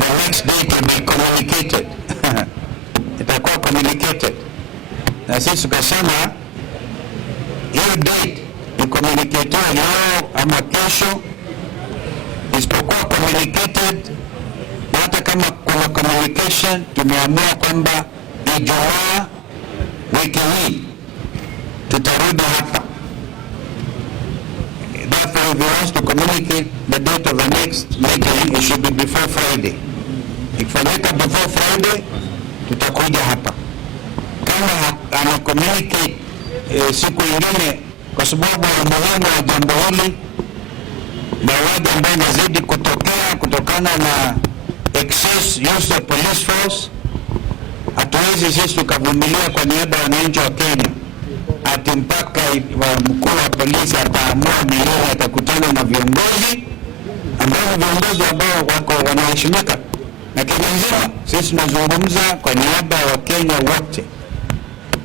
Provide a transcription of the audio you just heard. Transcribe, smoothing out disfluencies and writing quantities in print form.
the next date will be communicated. Itakuwa communicated. Na sisi tukasema hiyo date ni communicated leo ama kesho, isipokuwa communicated. Hata kama kuna communication, tumeamua kwamba Ijumaa wiki hii tutarudi hapa. Therefore, if you want to communicate the date of the next meeting, it should be before Friday. Ikifanyika before Friday, tutakuja hapa. Kama ana communicate siku ingine, kwa sababu ya umuhimu wa jambo hili na wadi ambayo inazidi kutokana na excess use of police force, hatuwezi sisi tukavumilia kwa niaba ya wananchi wa Kenya ati mpaka mkuu wa polisi ataamua ni yeye atakutana na viongozi ambao wako wanaheshimika na Kenya nzima. Sisi tunazungumza kwa niaba ya Wakenya wote.